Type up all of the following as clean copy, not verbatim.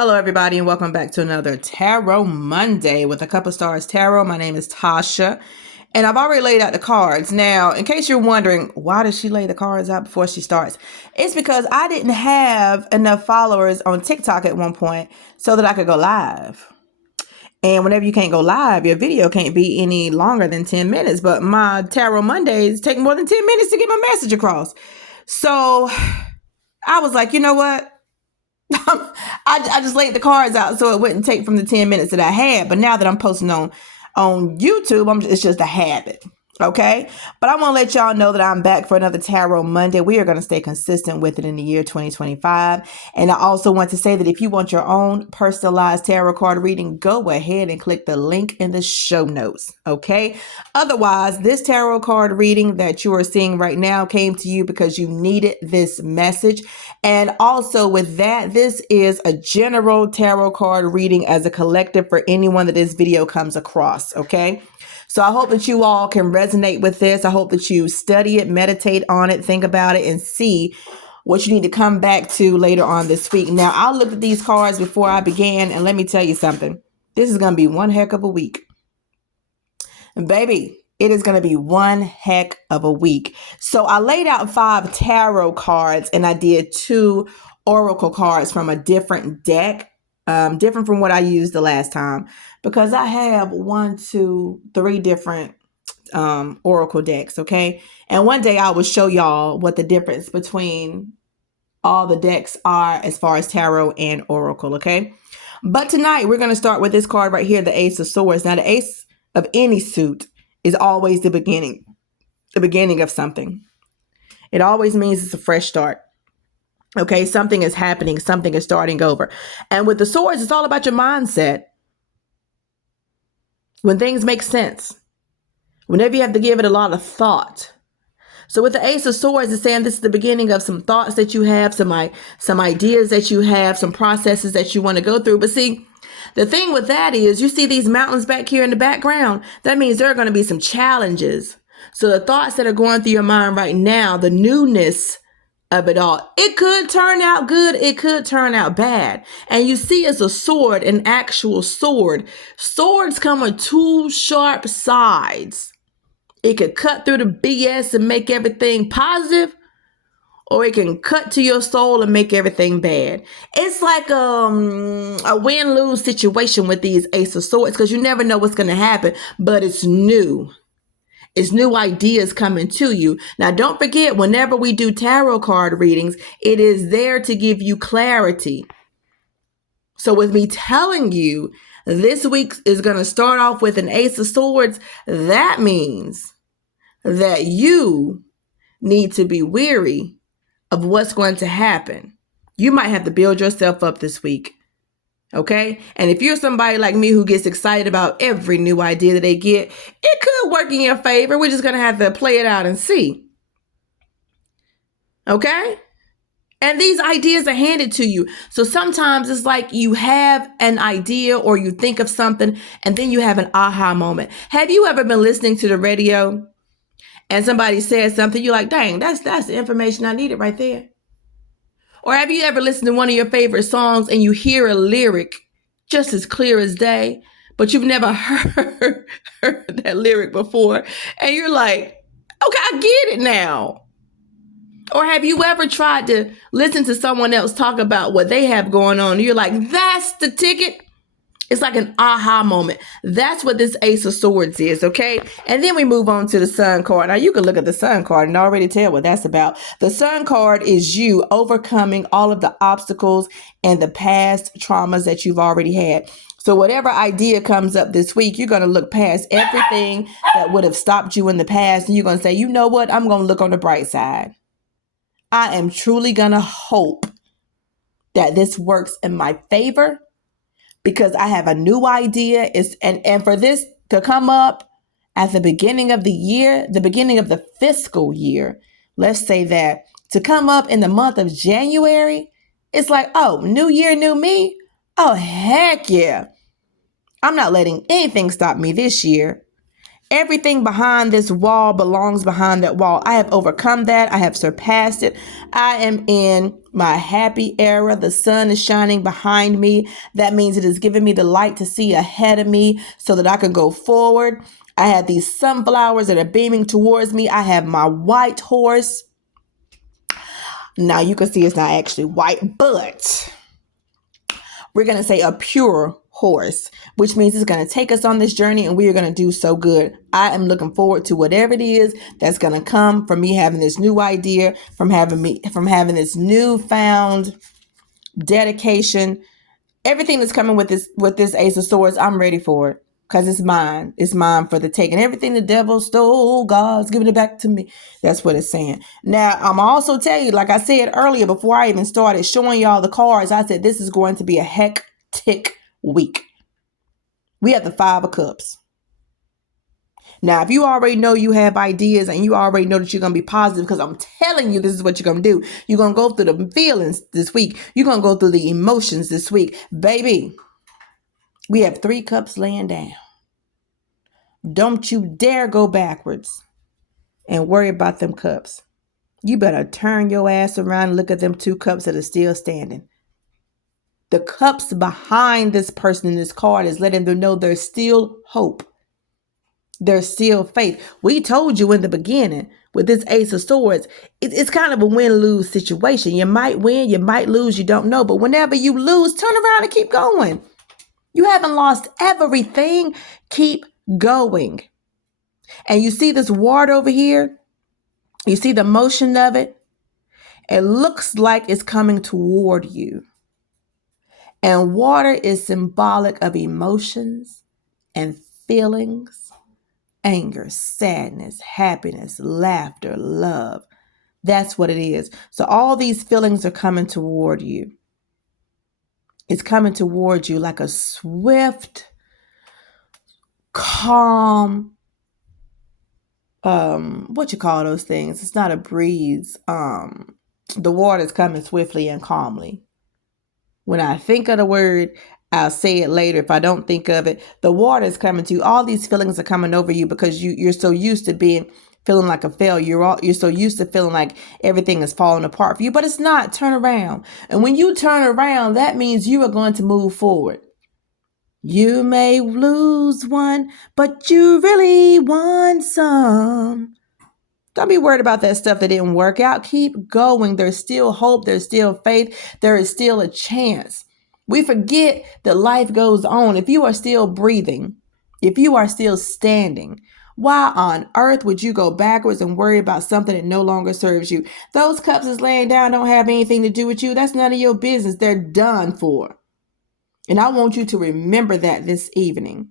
Hello, everybody, and welcome back to another Tarot Monday with a couple stars tarot. My name is Tasha, and I've already laid out the cards. Now, in case you're wondering, why does she lay the cards out before she starts? It's because I didn't have enough followers on TikTok at one point so that I could go live. And whenever you can't go live, your video can't be any longer than 10 minutes. But my Tarot Mondays take more than 10 minutes to get my message across. So I was like, you know what? I just laid the cards out so it wouldn't take from the 10 minutes that I had. But now that I'm posting on YouTube, it's just a habit. Okay. But I want to let y'all know that I'm back for another Tarot Monday. We are going to stay consistent with it in the year 2025. And I also want to say that if you want your own personalized tarot card reading, go ahead and click the link in the show notes. Okay. Otherwise, this tarot card reading that you are seeing right now came to you because you needed this message. And also with that, this is a general tarot card reading as a collective for anyone that this video comes across. Okay. So I hope that you all can resonate with this. I hope that you study it, meditate on it, think about it, and see what you need to come back to later on this week. Now, I looked at these cards before I began, and let me tell you something. This is going to be one heck of a week. And baby, it is going to be one heck of a week. So I laid out 5 tarot cards, and I did 2 oracle cards from a different deck. Different from what I used the last time, because I have 1, 2, 3 different oracle decks. Okay. And one day I will show y'all what the difference between all the decks are as far as tarot and oracle. Okay. But tonight we're going to start with this card right here, the Ace of Swords. Now, the Ace of any suit is always the beginning of something. It always means it's a fresh start. Okay, something is happening. Something is starting over. And with the swords, it's all about your mindset. When things make sense. Whenever you have to give it a lot of thought. So with the Ace of Swords, it's saying this is the beginning of some thoughts that you have, some ideas that you have, some processes that you want to go through. But see, the thing with that is you see these mountains back here in the background. That means there are going to be some challenges. So the thoughts that are going through your mind right now, the newness of it all, it could turn out good, it could turn out bad. And you see, it's a sword, an actual sword. Swords come with 2 sharp sides. It could cut through the BS and make everything positive, or it can cut to your soul and make everything bad. It's like a win-lose situation with these Ace of Swords, because you never know what's going to happen, but it's new. It's new ideas coming to you. Now, don't forget, whenever we do tarot card readings, it is there to give you clarity. So with me telling you this week is going to start off with an Ace of Swords, that means that you need to be weary of what's going to happen. You might have to build yourself up this week. Okay. And if you're somebody like me who gets excited about every new idea that they get, it could work in your favor. We're just going to have to play it out and see. Okay. And these ideas are handed to you. So sometimes it's like you have an idea or you think of something and then you have an aha moment. Have you ever been listening to the radio and somebody says something, you're like, dang, that's the information I needed right there? Or have you ever listened to one of your favorite songs and you hear a lyric just as clear as day, but you've never heard that lyric before? And you're like, okay, I get it now. Or have you ever tried to listen to someone else talk about what they have going on? And you're like, that's the ticket. It's like an aha moment. That's what this Ace of Swords is, okay? And then we move on to the Sun card. Now, you can look at the Sun card and already tell what that's about. The Sun card is you overcoming all of the obstacles and the past traumas that you've already had. So whatever idea comes up this week, you're going to look past everything that would have stopped you in the past. And you're going to say, you know what? I'm going to look on the bright side. I am truly going to hope that this works in my favor, because I have a new idea. And for this to come up at the beginning of the year, the beginning of the fiscal year, let's say that, to come up in the month of January, it's like, oh, new year, new me. Oh, heck yeah. I'm not letting anything stop me this year. Everything behind this wall belongs behind that wall. I have overcome that. I have surpassed it. I am in my happy era. The sun is shining behind me. That means it is giving me the light to see ahead of me so that I can go forward. I have these sunflowers that are beaming towards me. I have my white horse. Now you can see it's not actually white, but we're going to say a pure horse, which means it's going to take us on this journey and we are going to do so good. I am looking forward to whatever it is that's going to come from me having this new idea, from having this newfound dedication. Everything that's coming with this Ace of Swords, I'm ready for it because it's mine. It's mine for the taking. Everything the devil stole, God's giving it back to me. That's what it's saying. Now, I'm also tell you, like I said earlier, before I even started showing y'all the cards, I said this is going to be a hectic week. We have the Five of Cups. Now, if you already know you have ideas and you already know that you're going to be positive, because I'm telling you, this is what you're going to do. You're going to go through the feelings this week. You're going to go through the emotions this week. Baby, we have 3 cups laying down. Don't you dare go backwards and worry about them cups. You better turn your ass around and look at them 2 cups that are still standing. The cups behind this person in this card is letting them know there's still hope. There's still faith. We told you in the beginning with this Ace of Swords, it's kind of a win-lose situation. You might win, you might lose, you don't know. But whenever you lose, turn around and keep going. You haven't lost everything. Keep going. And you see this ward over here? You see the motion of it? It looks like it's coming toward you. And water is symbolic of emotions and feelings. Anger, sadness, happiness, laughter, love. That's what it is. So all these feelings are coming toward you. It's coming toward you like a swift, calm, what you call those things? It's not a breeze. The water is coming swiftly and calmly. When I think of the word, I'll say it later. If I don't think of it, the water is coming to you. All these feelings are coming over you because you're so used to feeling like a failure. You're so used to feeling like everything is falling apart for you, but it's not. Turn around. And when you turn around, that means you are going to move forward. You may lose one, but you really won some. Don't be worried about that stuff that didn't work out. Keep going. There's still hope. There's still faith. There is still a chance. We forget that life goes on. If you are still breathing, if you are still standing, why on earth would you go backwards and worry about something that no longer serves you? Those cups is laying down don't have anything to do with you. That's none of your business. They're done for. And I want you to remember that this evening.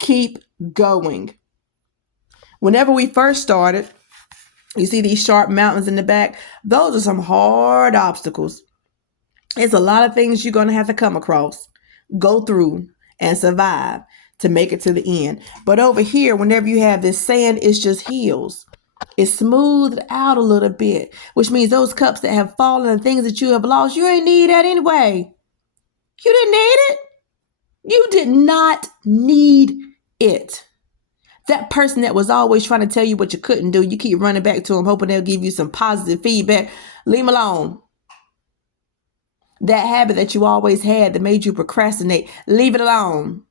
Keep going. Whenever we first started, you see these sharp mountains in the back? Those are some hard obstacles. It's a lot of things you're going to have to come across, go through, and survive to make it to the end. But over here, whenever you have this sand, it's just hills. It's smoothed out a little bit, which means those cups that have fallen and things that you have lost, you ain't need that anyway. You didn't need it. You did not need it. That person that was always trying to tell you what you couldn't do, you keep running back to them, hoping they'll give you some positive feedback. Leave them alone. That habit that you always had that made you procrastinate, leave it alone.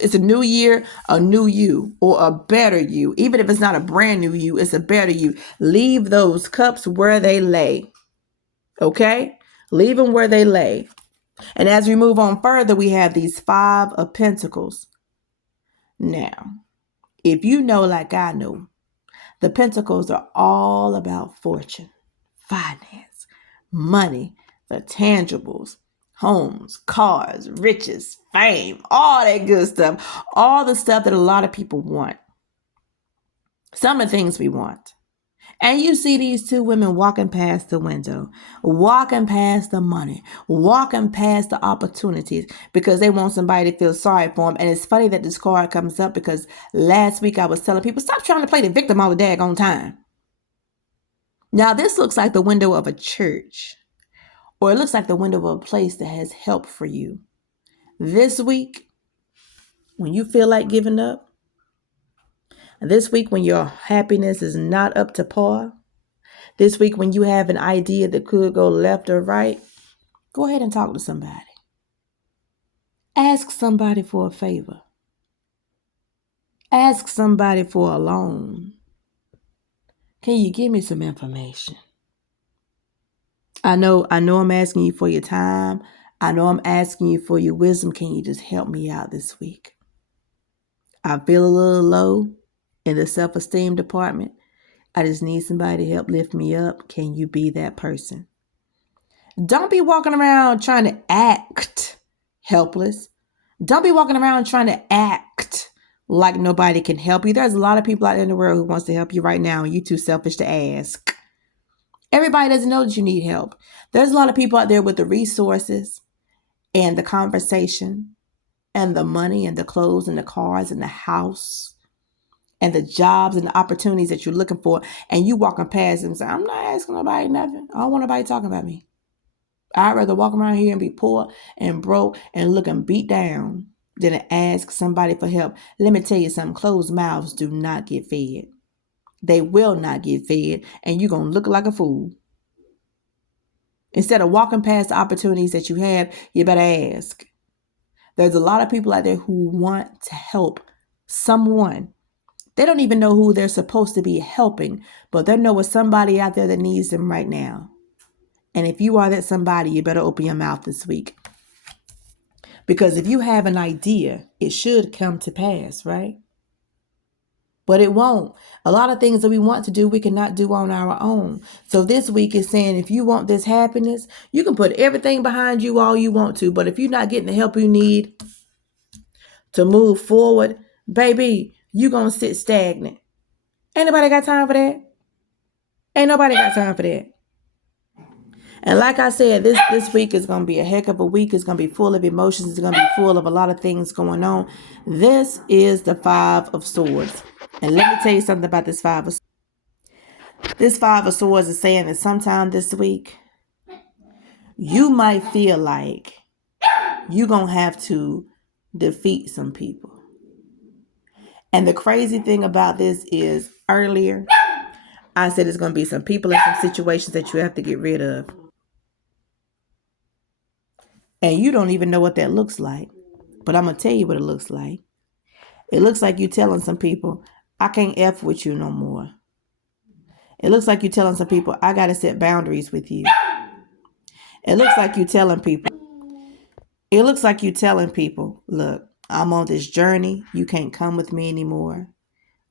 It's a new year, a new you, or a better you. Even if it's not a brand new you, it's a better you. Leave those cups where they lay. Okay? Leave them where they lay. And as we move on further, we have these 5 of Pentacles. Now, if you know like I know, the Pentacles are all about fortune, finance, money, the tangibles, homes, cars, riches, fame, all that good stuff. All the stuff that a lot of people want. Some of the things we want. And you see these 2 women walking past the window, walking past the money, walking past the opportunities because they want somebody to feel sorry for them. And it's funny that this card comes up because last week I was telling people, stop trying to play the victim all the daggone time. Now this looks like the window of a church, or it looks like the window of a place that has help for you. This week, when you feel like giving up, This week when your happiness is not up to par, this week when you have an idea that could go left or right, go ahead and talk to somebody. Ask somebody for a favor. Ask somebody for a loan. Can you give me some information? I know I'm asking you for your time. I know I'm asking you for your wisdom. Can you just help me out this week? I feel a little low in the self-esteem department. I just need somebody to help lift me up. Can you be that person? Don't be walking around trying to act helpless. Don't be walking around trying to act like nobody can help you. There's a lot of people out there in the world who wants to help you right now, and you're too selfish to ask. Everybody doesn't know that you need help. There's a lot of people out there with the resources and the conversation and the money and the clothes and the cars and the house and the jobs and the opportunities that you're looking for, and you walking past them and say, I'm not asking nobody nothing. I don't want nobody talking about me. I'd rather walk around here and be poor and broke and looking beat down than to ask somebody for help. Let me tell you something. Closed mouths do not get fed. They will not get fed, and you're going to look like a fool. Instead of walking past the opportunities that you have, you better ask. There's a lot of people out there who want to help someone. They don't even know who they're supposed to be helping, but they know it's somebody out there that needs them right now. And if you are that somebody, you better open your mouth this week. Because if you have an idea, it should come to pass, right? But it won't. A lot of things that we want to do, we cannot do on our own. So this week is saying, if you want this happiness, you can put everything behind you all you want to. But if you're not getting the help you need to move forward, baby, you're going to sit stagnant. Ain't nobody got time for that. Ain't nobody got time for that. And like I said, this week is going to be a heck of a week. It's going to be full of emotions. It's going to be full of a lot of things going on. This is the Five of Swords. And let me tell you something about this Five of Swords. This Five of Swords is saying that sometime this week, you might feel like you're going to have to defeat some people. And the crazy thing about this is, earlier, I said it's going to be some people in some situations that you have to get rid of. And you don't even know what that looks like. But I'm going to tell you what it looks like. It looks like you telling some people, I can't F with you no more. It looks like you telling some people, I got to set boundaries with you. It looks like you telling people, look, I'm on this journey. You can't come with me anymore.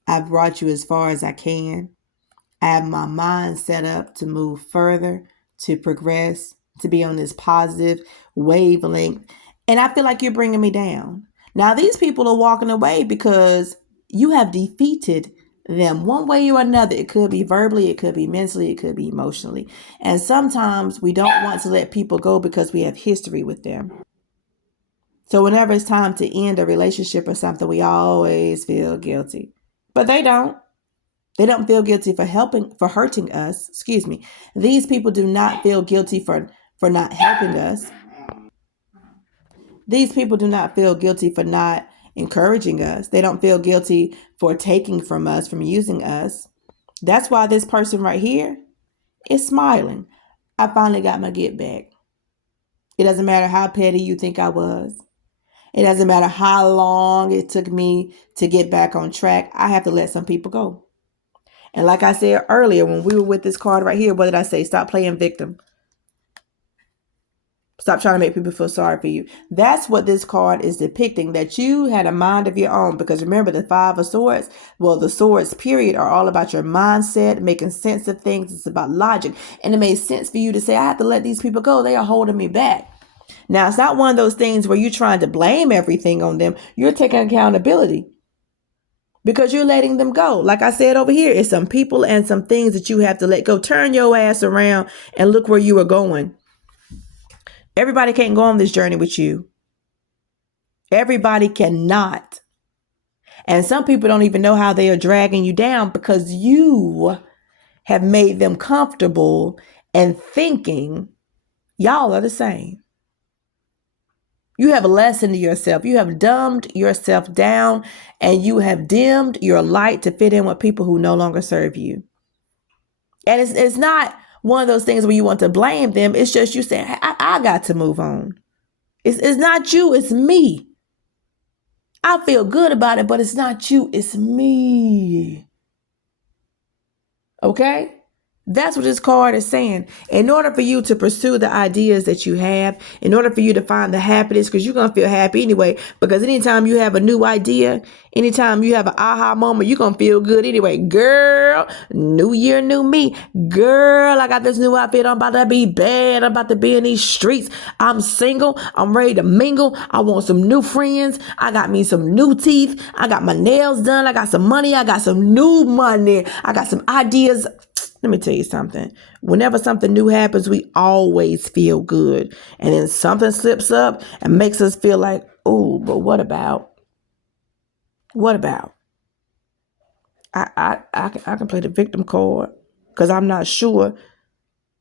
I've brought you as far as I can. I have my mind set up to move further, to progress, to be on this positive wavelength. And I feel like you're bringing me down. Now, these people are walking away because you have defeated them one way or another. It could be verbally, it could be mentally, it could be emotionally. And sometimes we don't want to let people go because we have history with them. So whenever it's time to end a relationship or something, we always feel guilty. But they don't. They don't feel guilty for hurting us. Excuse me. These people do not feel guilty for not helping us. These people do not feel guilty for not encouraging us. They don't feel guilty for taking from us, from using us. That's why this person right here is smiling. I finally got my get back. It doesn't matter how petty you think I was. It doesn't matter how long it took me to get back on track. I have to let some people go. And like I said earlier, when we were with this card right here, what did I say? Stop playing victim. Stop trying to make people feel sorry for you. That's what this card is depicting, that you had a mind of your own. Because remember, the Five of Swords, well, the swords, period, are all about your mindset, making sense of things. It's about logic. And it made sense for you to say, I have to let these people go. They are holding me back. Now, it's not one of those things where you're trying to blame everything on them. You're taking accountability. Because you're letting them go. Like I said over here, it's some people and some things that you have to let go. Turn your ass around and look where you are going. Everybody can't go on this journey with you. Everybody cannot. And some people don't even know how they are dragging you down because you have made them comfortable and thinking y'all are the same. You have lessened yourself. You have dumbed yourself down, and you have dimmed your light to fit in with people who no longer serve you. And it's not one of those things where you want to blame them. It's just you saying, I got to move on. It's not you, it's me. I feel good about it, but it's not you, it's me. Okay? That's what this card is saying. In order for you to pursue the ideas that you have, in order for you to find the happiness, because you're going to feel happy anyway, because anytime you have a new idea, anytime you have an aha moment, you're going to feel good anyway. Girl, new year, new me. Girl, I got this new outfit. I'm about to be bad. I'm about to be in these streets. I'm single. I'm ready to mingle. I want some new friends. I got me some new teeth. I got my nails done. I got some money. I got some new money. I got some ideas. Let me tell you something. Whenever something new happens, we always feel good. And then something slips up and makes us feel like, oh, but what about? What about? I can play the victim card because I'm not sure,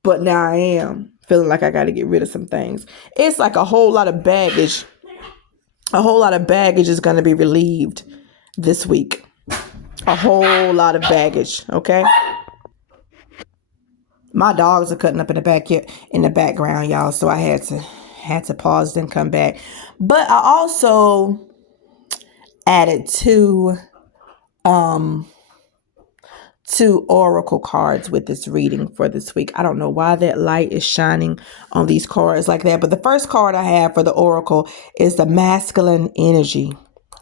but now I am feeling like I got to get rid of some things. It's like a whole lot of baggage. A whole lot of baggage is going to be relieved this week. A whole lot of baggage, okay? My dogs are cutting up in the background, y'all. So I had to pause and come back. But I also added two oracle cards with this reading for this week. I don't know why that light is shining on these cards like that. But the first card I have for the oracle is the masculine energy,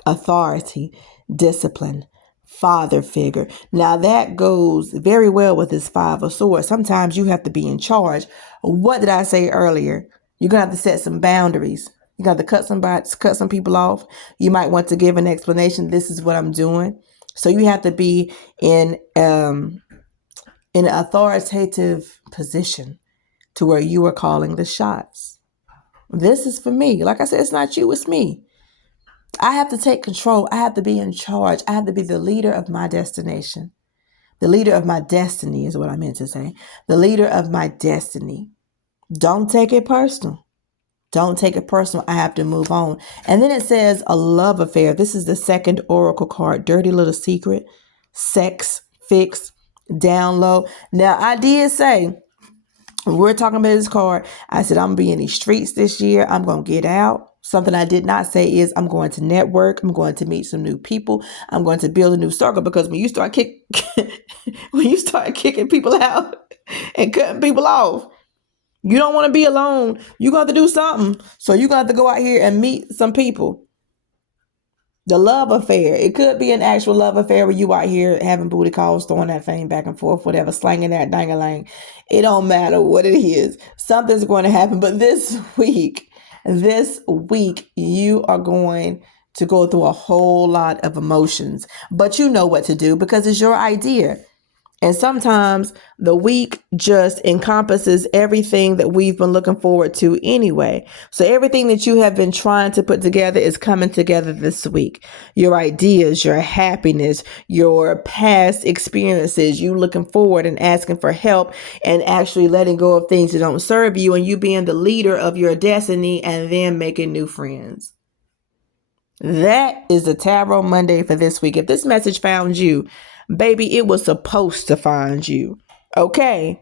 authority, discipline, father figure. Now that goes very well with this Five of Swords. Sometimes you have to be in charge. What did I say earlier? You're gonna have to set some boundaries. You got to cut some people off. You might want to give an explanation. This is what I'm doing. So you have to be in an authoritative position to where you are calling the shots. This is for me. Like I said, it's not you, it's me. I have to take control. I have to be in charge. I have to be the leader of my destination. The leader of my destiny is what I meant to say. The leader of my destiny. Don't take it personal. Don't take it personal. I have to move on. And then it says a love affair. This is the second oracle card. Dirty little secret. Sex. Fix. Down low. Now, I did say, when we're talking about this card, I said, I'm going to be in these streets this year. I'm going to get out. Something I did not say is I'm going to network. I'm going to meet some new people. I'm going to build a new circle, because when you start kicking people out and cutting people off, you don't want to be alone. You got to do something. So you got to go out here and meet some people. The love affair. It could be an actual love affair where you out here having booty calls, throwing that thing back and forth, whatever, slanging that dang-a-lang. It don't matter what it is. Something's going to happen. But this week, you are going to go through a whole lot of emotions. But you know what to do because it's your idea. And sometimes the week just encompasses everything that we've been looking forward to anyway. So everything that you have been trying to put together is coming together this week. Your ideas, your happiness, your past experiences, you looking forward and asking for help and actually letting go of things that don't serve you, and you being the leader of your destiny and then making new friends. That is the Tarot Monday for this week. If this message found you, baby, it was supposed to find you. Okay.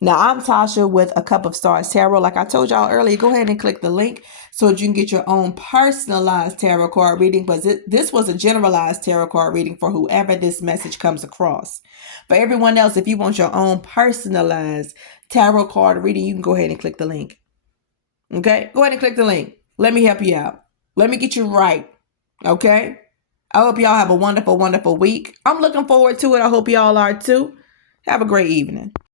Now, I'm Tasha with A Cup of Stars Tarot. Like I told y'all earlier, go ahead and click the link so that you can get your own personalized tarot card reading. But this was a generalized tarot card reading for whoever this message comes across. For everyone else, if you want your own personalized tarot card reading, you can go ahead and click the link. Okay? Go ahead and click the link. Let me help you out. Let me get you right. Okay? I hope y'all have a wonderful, wonderful week. I'm looking forward to it. I hope y'all are too. Have a great evening.